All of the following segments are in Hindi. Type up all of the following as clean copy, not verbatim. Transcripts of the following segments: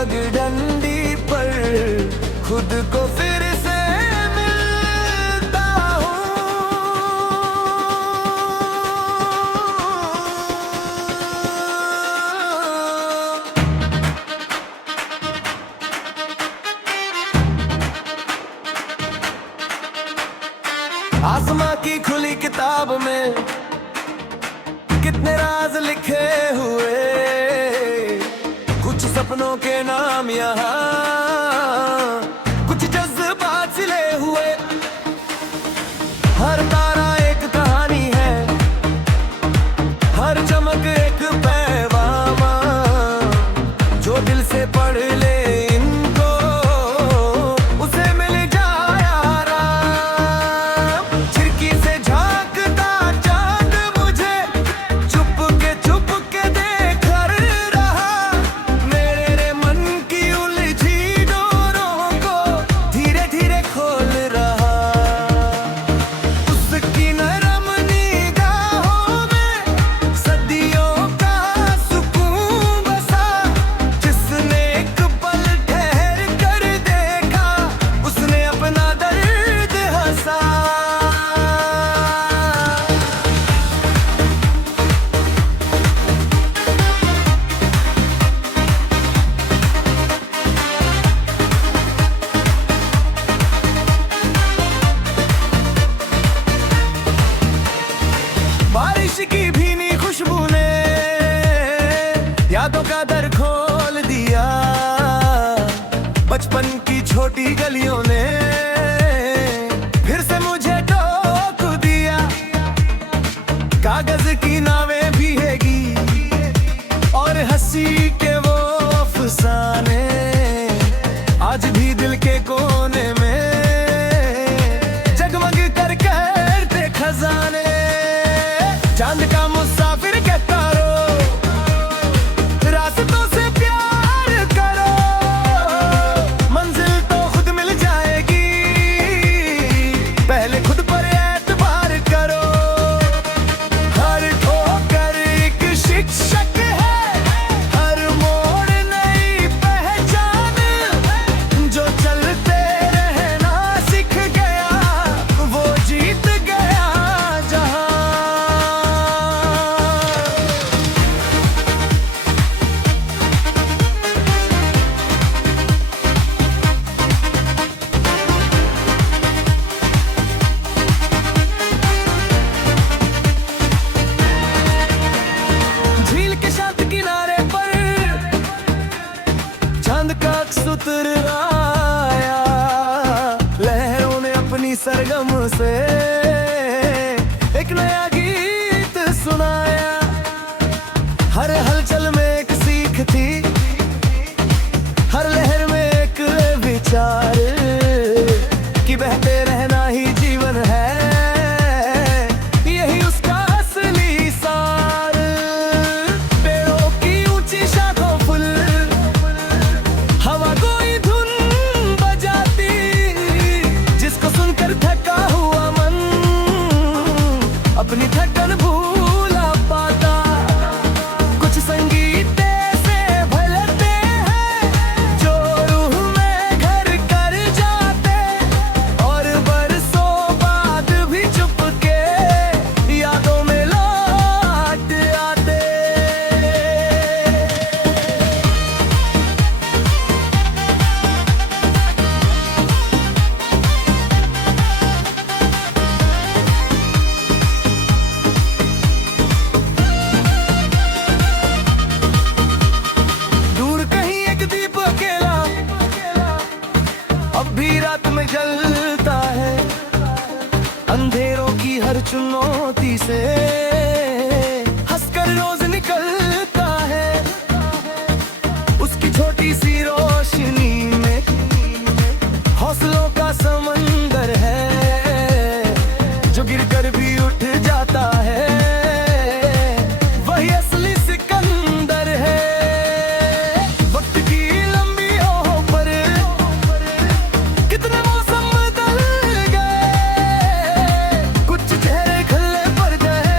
पगडंडी पर खुद को फिर से मिलता हूँ। आसमां की खुली किताब में कितने राज लिखे हुए, कुछ सपनों के नाम यहाँ, कुछ जज्बात सिले हुए। हर तारा एक कहानी है, हर चमक एक पैगाम, जो दिल से पढ़ ले इनको उसे मिल जाए आराम। खिड़की से झांकता चांद मुझे चुप के देख रहा, मेरे रे मन की उलझी डोरों को धीरे धीरे खोल रहा। उसकी नरम निगाहों में सदियों का सुकून बसा, जिसने एक पल ठहर कर देखा उसने अपना दर्द हंसा। बारिश की भीनी खुशबू ने यादों का दर खोल दिया, बचपन की छोटी गलियों ने फिर से मुझे टोक दिया। कागज की नावें भीगेगी और हंसी के वो अफसाने आज भी दिल के कोने में जगमग कर करते खजाने। चांद का मुसाफिर कहता रो, रास्तों से प्यार करो, मंजिल तो खुद मिल जाएगी, पहले खुद पर एतबार करो। हर ठोकर एक शिक्षक है, हर मोड़ नई पहचान, जो चलते रहना सीख गया वो जीत गया जहां। झील के शांत किनारे पर चांद का अक्स उतर आया, लहरों ने अपनी सरगम से एक नया गीत सुनाया। हर हलचल में एक सीख थी, हर लहर में एक विचार कि बहते रहना ही जीवन है, यही उसका असली सार। पेड़ों की ऊंची शाखों फुल, हवा कोई धुन बजाती, जिसको सुनकर थका हुआ मन अपनी थकन भूला पाता। कुछ संगीत ऐसे भलते हैं जो रूह में घर कर जाते, और बरसों बाद भी चुपके यादों में लौट आते। दूर कहीं एक दीप अकेला अब भी रात में जलता है, अंधेरों की हर चुनौती से हंसकर रोज निकलता है। उसकी छोटी सी रोशनी में हौसलों का समंदर है, जो गिरकर भी उठ जाता है, वही असली सिकंदर है। वक्त की लंबी ओह पर कितने मौसम बदल गए, कुछ चेहरे खल्ले पड़ गए,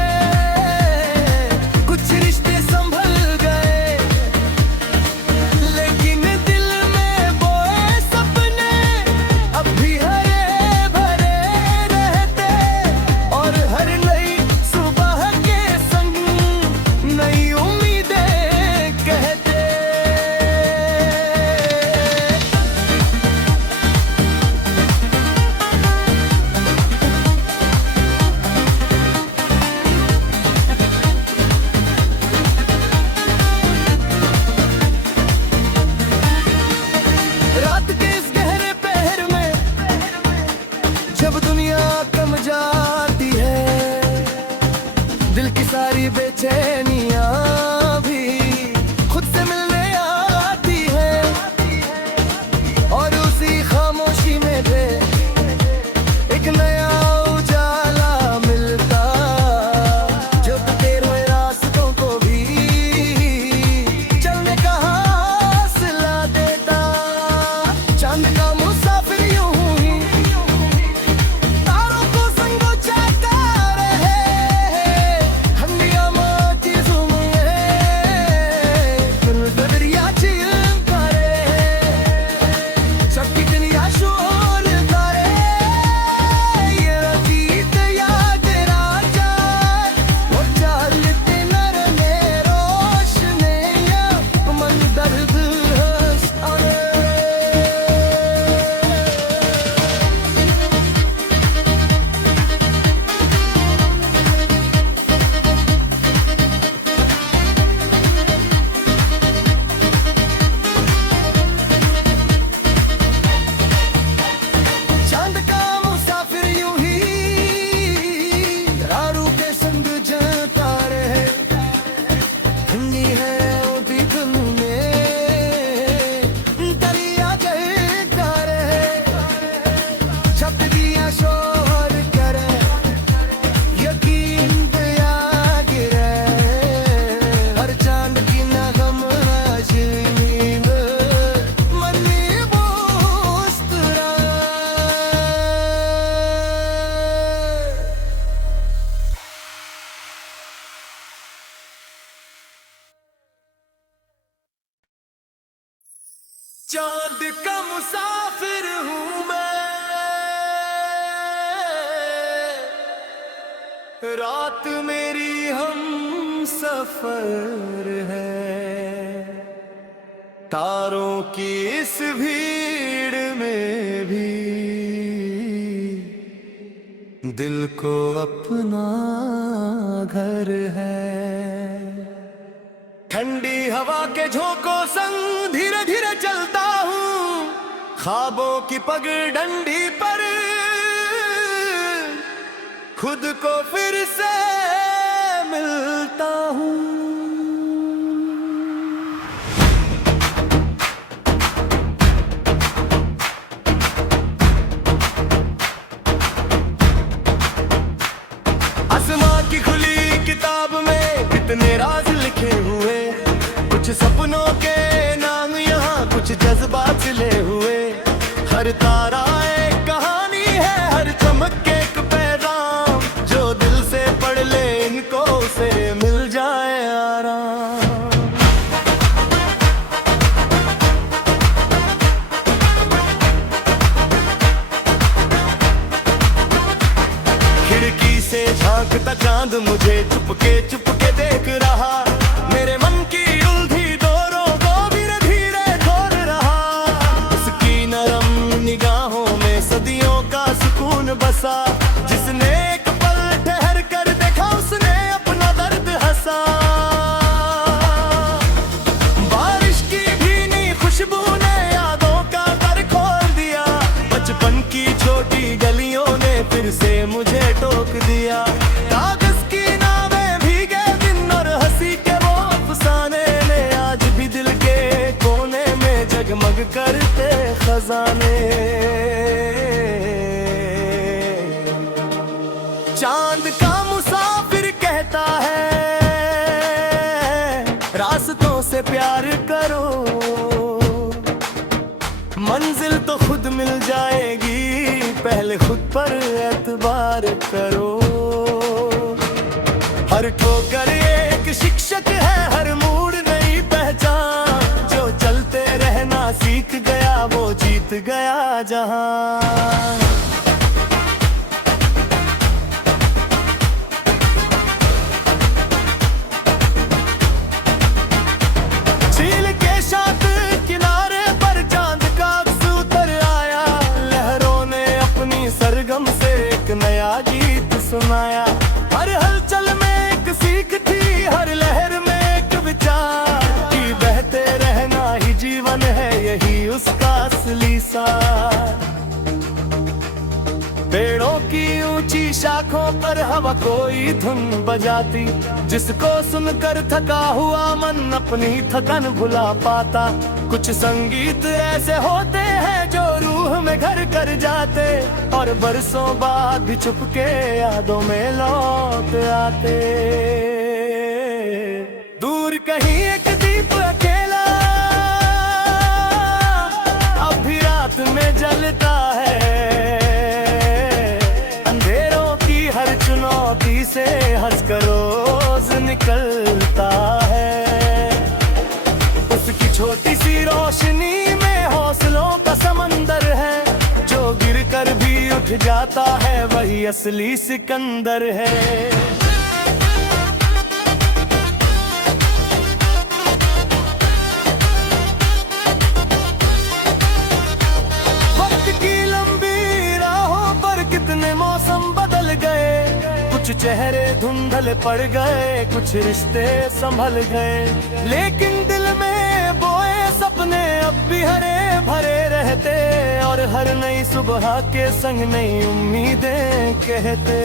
चांद का मुसाफिर हूँ मैं, रात मेरी हम सफर है। तारों की इस भीड़ में भी दिल को अपना घर है। ठंडी हवा के झोंकों संग धीरे धीरे चलता हूँ, ख्वाबों की पगडंडी पर खुद को फिर से मिलता हूँ। आसमां की खुली किताब में कितने राज लिखे हुए, कुछ सपनों के नाम यहाँ कुछ जज्बात ले हुए। हर तारा एक कहानी है, हर चमक के एक पैगाम, जो दिल से पढ़ ले इनको उसे मिल जाए आराम। खिड़की से झांकता चांद मुझे चुपके चुपके देख रहा, मेरे मन की उलझी डोरों को धीरे धीरे खोल रहा। उसकी नरम निगाहों में सदियों का सुकून बसा, जिसने एक पल ठहर कर देखा उसने अपना दर्द हंसा। बारिश की भीनी खुशबू ने यादों का दर खोल दिया, बचपन की छोटी गलियों ने फिर से मुझे टोक दिया। कागज की नावें भीगे दिन और हंसी के वो अफसाने ने आज भी दिल के कोने में जगमग करते खजाने। चांद का मुसाफिर कहता है रास्तों से प्यार करो, मंजिल तो खुद मिल जाएगी, पहले खुद पर एतबार करो। हर ठोकर एक शिक्षक है, हर मूड नई पहचान, जो चलते रहना सीख गया वो जीत गया जहां। झील के शांत किनारे पर चांद का अक्स उतर आया, लहरों ने अपनी सरगम से एक नया गीत सुनाया। हर हलचल में एक सीख थी, हर लहर में एक विचार, कि बहते रहना ही जीवन है, यही उसका असली सार। पेड़ों की ऊंची शाखों पर हवा कोई धुन बजाती, जिसको सुनकर थका हुआ मन अपनी थकन भुला पाता। कुछ संगीत ऐसे होते हैं जो रूह में घर कर जाते, और बरसों बाद भी चुपके यादों में लौट आते। दूर कहीं एक दीप अकेला अब भी रात में जलता है, चुनौती से हंसकर रोज निकलता है। उसकी छोटी सी रोशनी में हौसलों का समंदर है, जो गिरकर भी उठ जाता है वही असली सिकंदर है। वक्त की लंबी राहों पर कितने मौसम बदल गए, कुछ चेहरे धुंधल पड़ गए, कुछ रिश्ते संभल गए, लेकिन दिल में बोए सपने अब भी हरे भरे रहते, और हर नई सुबह के संग नई उम्मीदें कहते।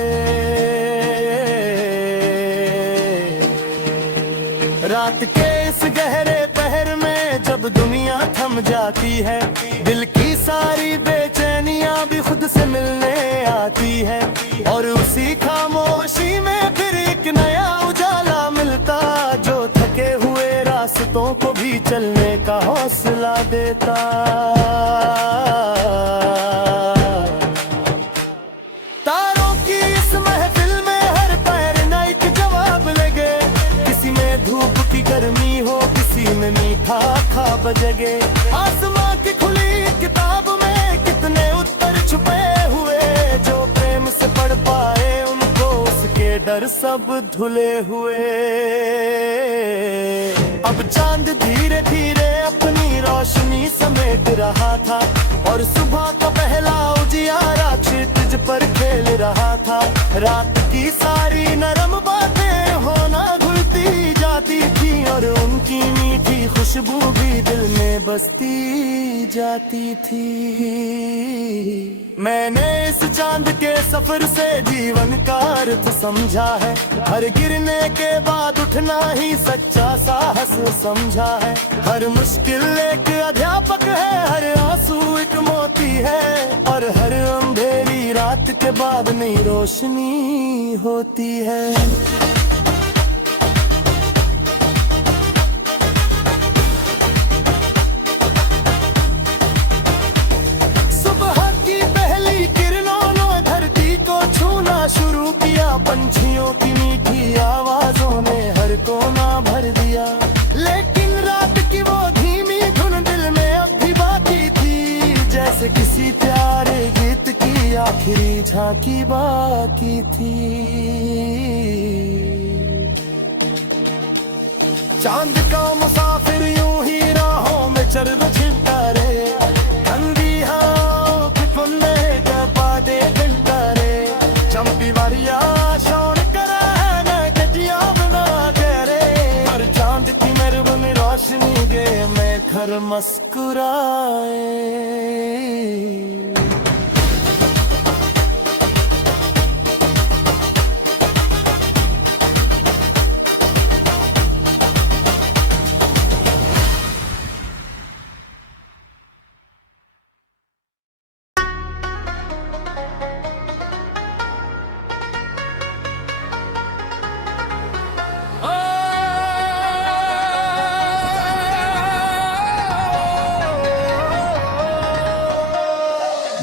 रात के इस गहरे पहर में जब दुनिया थम जाती है, दिल की सारी बेचैनियां भी खुद से मिलने आती है, और उसी खामोशी में फिर एक नया उजाला मिलता, जो थके हुए रास्तों को भी चलने का हौसला देता। तारों की इस महफिल में हर पैर नया एक जवाब लगे, किसी में धूप की गर्मी हो, किसी में मीठा ख्वाब ख्वाब जगे। आसमां की खुली किताब में कितने उत्तर छुपे हुए, जो प्रेम से पढ़ पाए उनको उसके डर सब धुले हुए। अब चांद धीरे धीरे अपनी रोशनी समेट रहा था, और सुबह का पहला उजियारा क्षितिज पर खेल रहा था। रात की सारी नरम बातें होना घुलती जाती थी, और उनकी मीठी खुशबू भी दिल में बसती जाती थी। मैंने इस चांद के सफर से जीवन का अर्थ समझा है, हर गिरने के बाद उठना ही सच्चा साहस समझा है। हर मुश्किल एक अध्यापक है, हर आंसू एक मोती है, और हर अंधेरी रात के बाद नई रोशनी होती है। शुरू किया पंछियों की मीठी आवाजों ने हर कोना भर दिया, लेकिन रात की वो धीमी धुन दिल में अब भी बाकी थी, जैसे किसी प्यारे गीत की आखिरी झांकी बाकी थी। चांद का मुसाफिर यूं ही राहों में चल छिलता रे, ठंडी हवाओं की फुल्ले डबा दे घंटा रे। चंपी वारिया शौन करा है न गटिया बना के रे, हर चांद की मेहरबानी रोशनी दे मैं घर मुस्कुराए।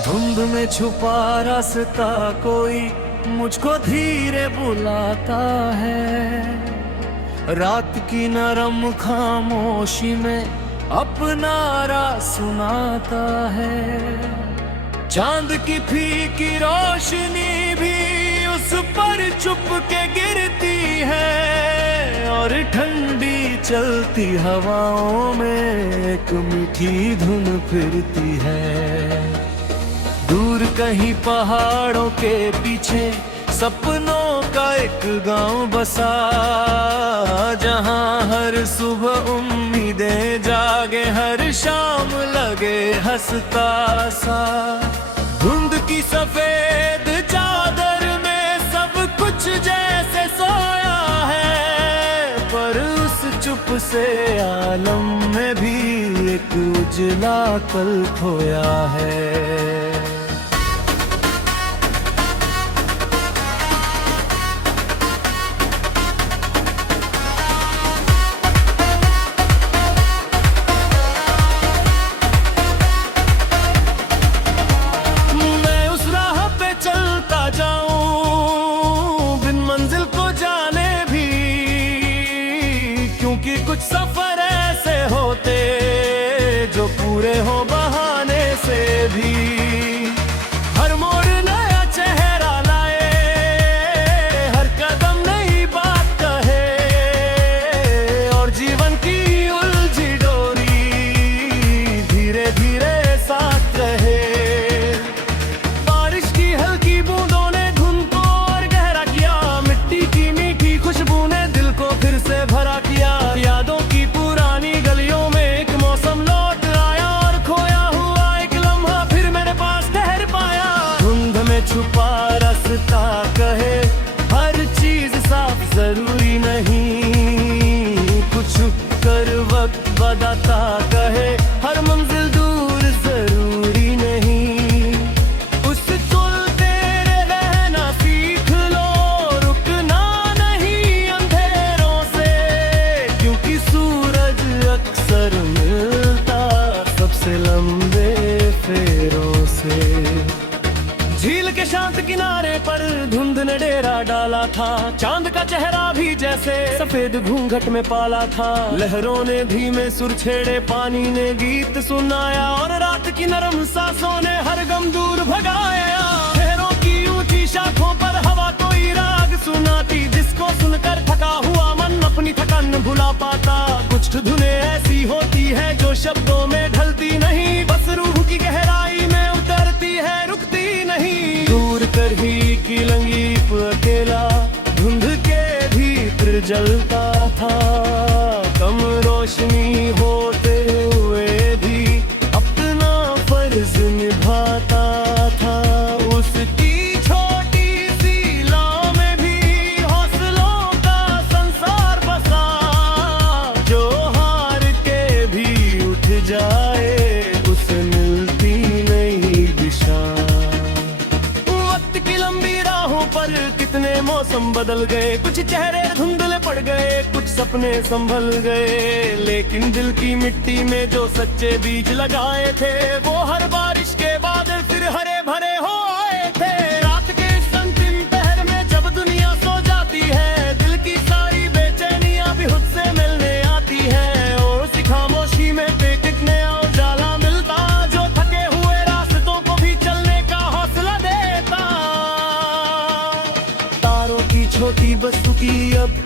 धुंध में छुपा रास्ता कोई मुझको धीरे बुलाता है, रात की नरम खामोशी में अपना राज सुनाता है। चांद की फीकी रोशनी भी उस पर चुप के गिरती है, और ठंडी चलती हवाओं में एक मीठी धुन फिरती है। दूर कहीं पहाड़ों के पीछे सपनों का एक गांव बसा, जहां हर सुबह उम्मीदें जागे, हर शाम लगे हंसता सा। धुंध की सफेद चादर में सब कुछ जैसे सोया है, पर उस चुप से आलम में भी एक उजला कल खोया है। कुछ सफर ऐसे होते जो पूरे हो बहाने से भी, हर मोड़ नया चेहरा लाए, हर कदम नई बात कहे, और जीवन की उलझी डोरी धीरे धीरे साथ रहे। बारिश की हल्की बूंदों ने धुन को और गहरा किया, मिट्टी की मीठी खुशबू ने दिल को फिर से भरा किया। यादों की पुरानी गलियों में एक मौसम लौट आया, और खोया हुआ एक लम्हा फिर मेरे पास ठहर पाया। धुंध में छुपा रास्ता कहे, हर चीज साफ जरूरी नहीं, कुछ कर वक्त बताता कहे, हर मंजिल दूर जरूरी नहीं। उससे चलते रहना सीख लो, रुकना नहीं अंधेरों से, क्योंकि सूरज अक्सर मिलता सबसे लंबे फेरों से। झील के शांत किनारे पर धुंध ने डेरा डाला था। चांद का चेहरा भी जैसे सफेद घूंघट में पाला था। लहरों ने धीमे सुर छेड़े, पानी ने गीत सुनाया, और रात की नरम सांसों ने हर गम दूर भगाया। शहरों की ऊंची शाखों पर हवा कोई राग सुनाती, जिसको सुनकर थका हुआ मन अपनी थकान भुला पाता। कुछ धुनें ऐसी होती है जो शब्दों में ढलती नहीं, बस रूह की गहराई में उतरती है, रुकती नहीं। दूर कर ही की लंगीप अकेला धुंध के भीतर जलता था। कम रोशनी होते हुए भी अपना फर्ज निभाता था। उसकी छोटी सी लाव में भी हौसलों का संसार बसा, जो हार के भी उठ जाए उसे मिलती नई दिशा। वक्त की लंबी राहों पर कितने मौसम बदल गए, कुछ चेहरे धुंधले पड़ गए, कुछ सपने संभल गए, लेकिन दिल की मिट्टी में जो सच्चे बीज लगाए थे, वो हर बारिश के बाद फिर हरे भरे हो आए थे। रात के इस अंतिम पहर में जब दुनिया सो जाती है, दिल की सारी बेचैनियां भी खुद से मिलने आती है, और उसी खामोशी में एक नया उजाला मिलता, जो थके हुए रास्तों को भी चलने का हौसला देता। तारों की छोटी बस्तुकी अब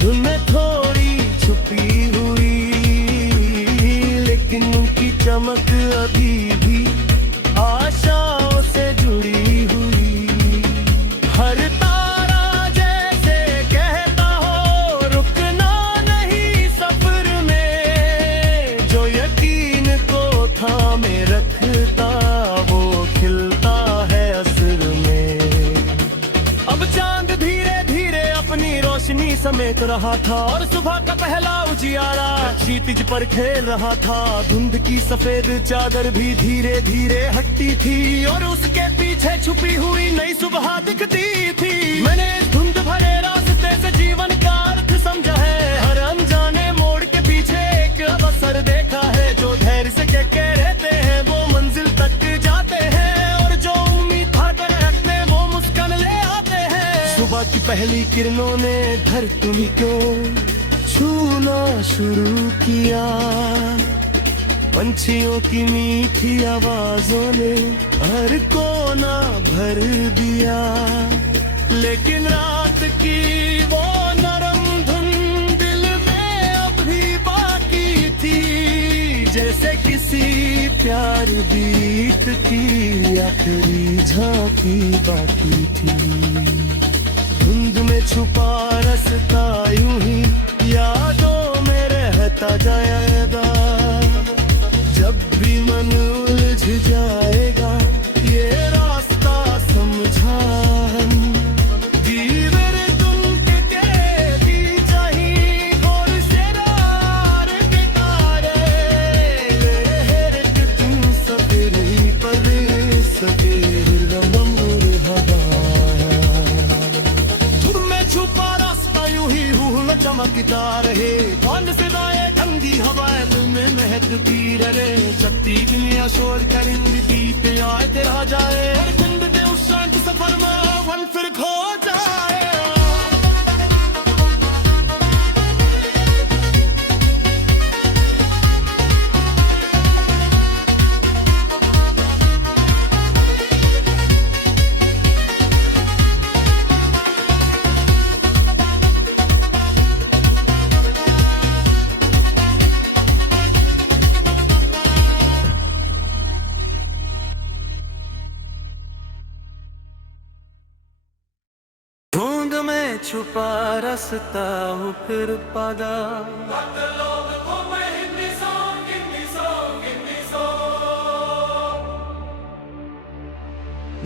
धुन में थोड़ी छुपी हुई, लेकिन उनकी चमक अभी भी आशाओं से जुड़ी हुई। हर तारा जैसे कहता हो रुकना नहीं सफर में, जो यकीन को थामे रखता वो खिलता है असर में। अब चांद धीरे धीरे अपनी रोशनी समेट रहा था, और सुबह का पहला उजियारा क्षितिज पर खेल रहा था। धुंध की सफेद चादर भी धीरे धीरे हटती थी, और उसके पीछे छुपी हुई नई सुबह दिखती थी। मैंने इस धुंध भरे रास्ते से जीवन का अर्थ समझा है, हर अनजाने मोड़ के पीछे एक अवसर देखा है। जो धैर्य से के रहते हैं वो मंजिल तक जाते हैं, और जो उम्मीद कर रखते वो मुस्कान ले आते हैं। सुबह की पहली किरणों ने धरती को छूना शुरू किया, पंछियों की मीठी आवाजों ने हर कोना भर दिया। लेकिन रात की वो नरम धुन दिल में अब भी बाकी थी, जैसे किसी प्यार बीत की आखिरी झांकी बाकी थी। धुंध में छुपा रास्ता यूं ही यादों में रहता जाएगा, जब भी मन उलझ जाएगा ये रास्ता समझा। दीवर तुम के बीच ही और शरार के तारे, लहर तुम सफरी पर सफेर रमर हवाया। धुंध में छुपा रास्ता यूं ही रूह चमकता रहे, कौन से दाए ठंडी हवाएं दिल में महकती रहे। शक्ति दुनिया शोर करेंगे पीत आए तेरा जाए, और कुंड दे उस शांत सफर में वन फिर खो जाए। छुपा रास्ता हूँ फिर पागा।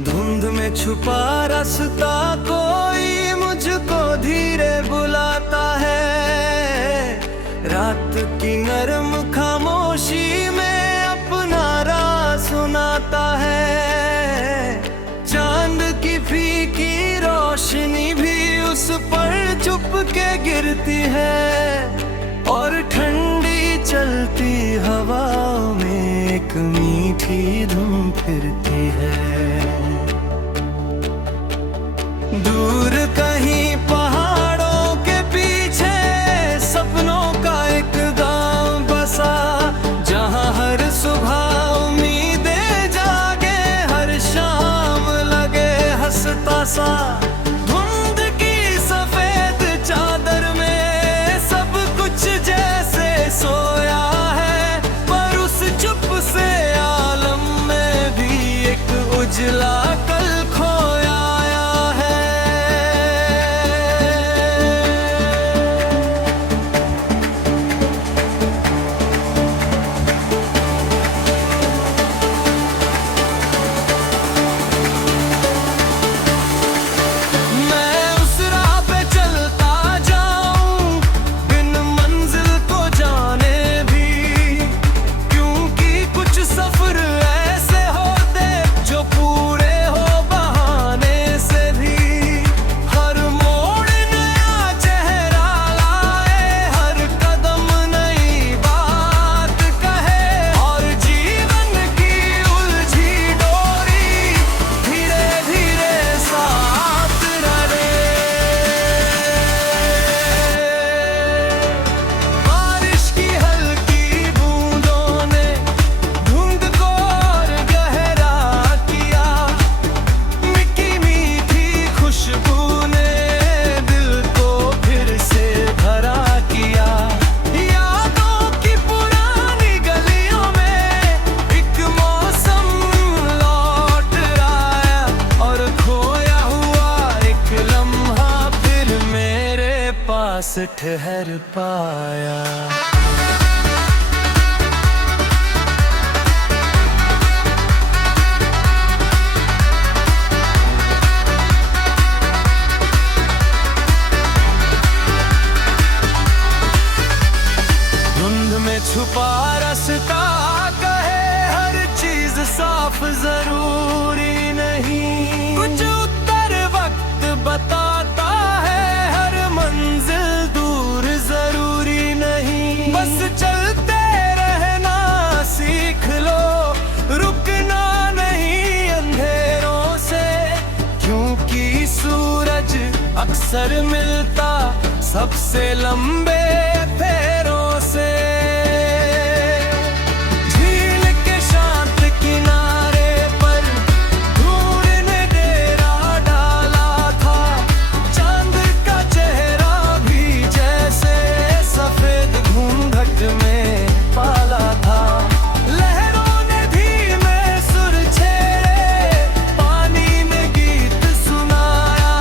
धुंध में छुपा रास्ता कोई मुझको धीरे बुलाता है, रात की नरम खामोशी में अपना राज सुनाता है। चांद की फीकी रोशनी भी उस पर चुप के गिरती है, और ठंडी चलती हवाओं में एक मीठी धुन फिरती है। सा धुंध की सफेद चादर में सब कुछ जैसे सोया है, पर उस चुप से आलम में भी एक उजला कल खोया है। ठहर पाया। धुंध में छुपा रास्ता कहे हर चीज साफ जरूरी नहीं, कुछ उत्तर वक्त बताता है, हर मंजिल दूर जरूरी नहीं। बस चलते रहना सीख लो, रुकना नहीं अंधेरों से, क्योंकि सूरज अक्सर मिलता सबसे लंबे फेरों से। झील के शांत किनारे पर धूड़ ने डेरा डाला था, चांद का चेहरा भी जैसे सफेद घूंघट में पाला था। लहरों ने धीमे सुर छेड़े, पानी में गीत सुनाया,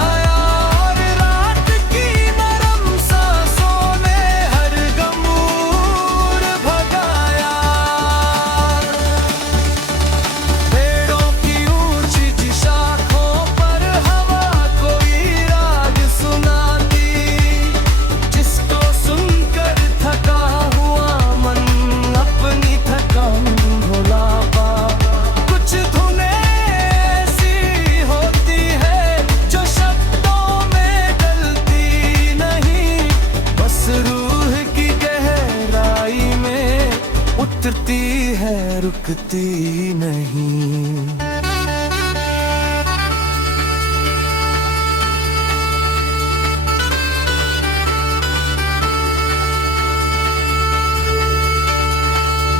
और रात की नरम सांसों ने हर गमूर भगाया। पेड़ों की ऊंची सी शाखों पर हवा कोई राग सुनाती, जिसको सुनकर थका हुआ मन अपनी थकान भुला पा। कुछ धुनें ऐसी होती है जो शब्दों में डलती नहीं, बस रूह की गहराई में उतरती है, रुकती नहीं।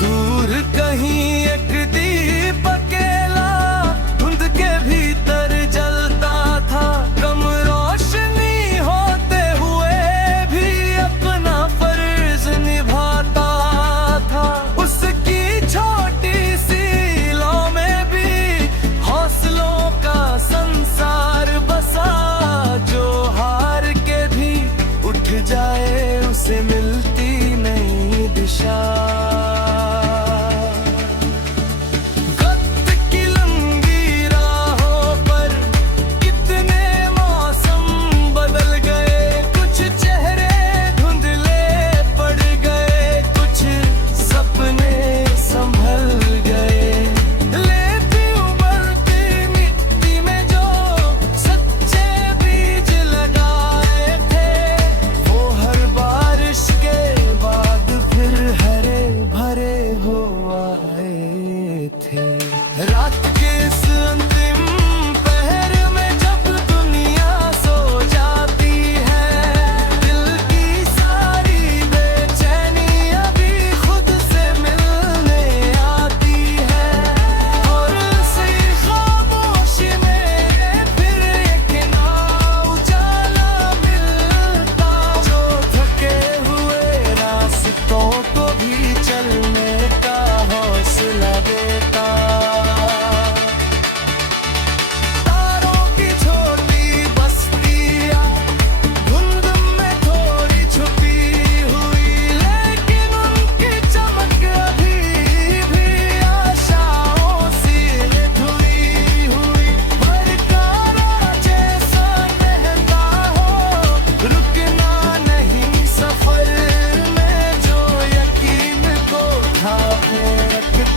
दूर कहीं एक दीप अकेला धुंध के भीतर जलता था, कम रोशनी होते हुए भी अपना फर्ज निभाता था। उसकी छोटी सी लौ में भी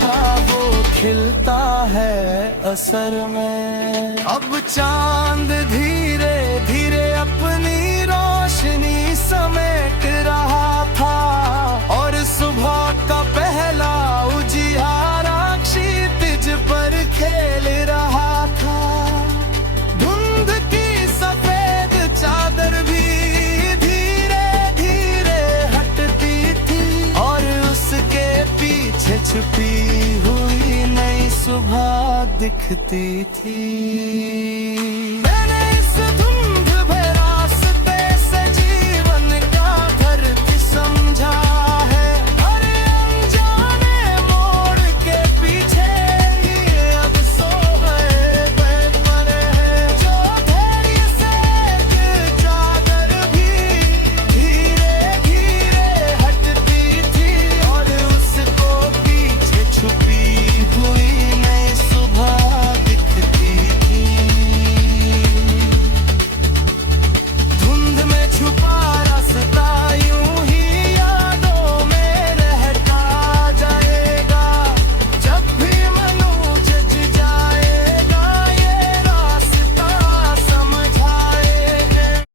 था वो खिलता है असर में। अब चांद धीरे धीरे अपनी रोशनी समेट रहा था और सुबह का पहला उजियारा क्षितिज पर खेल रहा था। धुंध की सफेद चादर भी धीरे धीरे हटती थी और उसके पीछे छुपी हुई नई सुबह दिखती थी।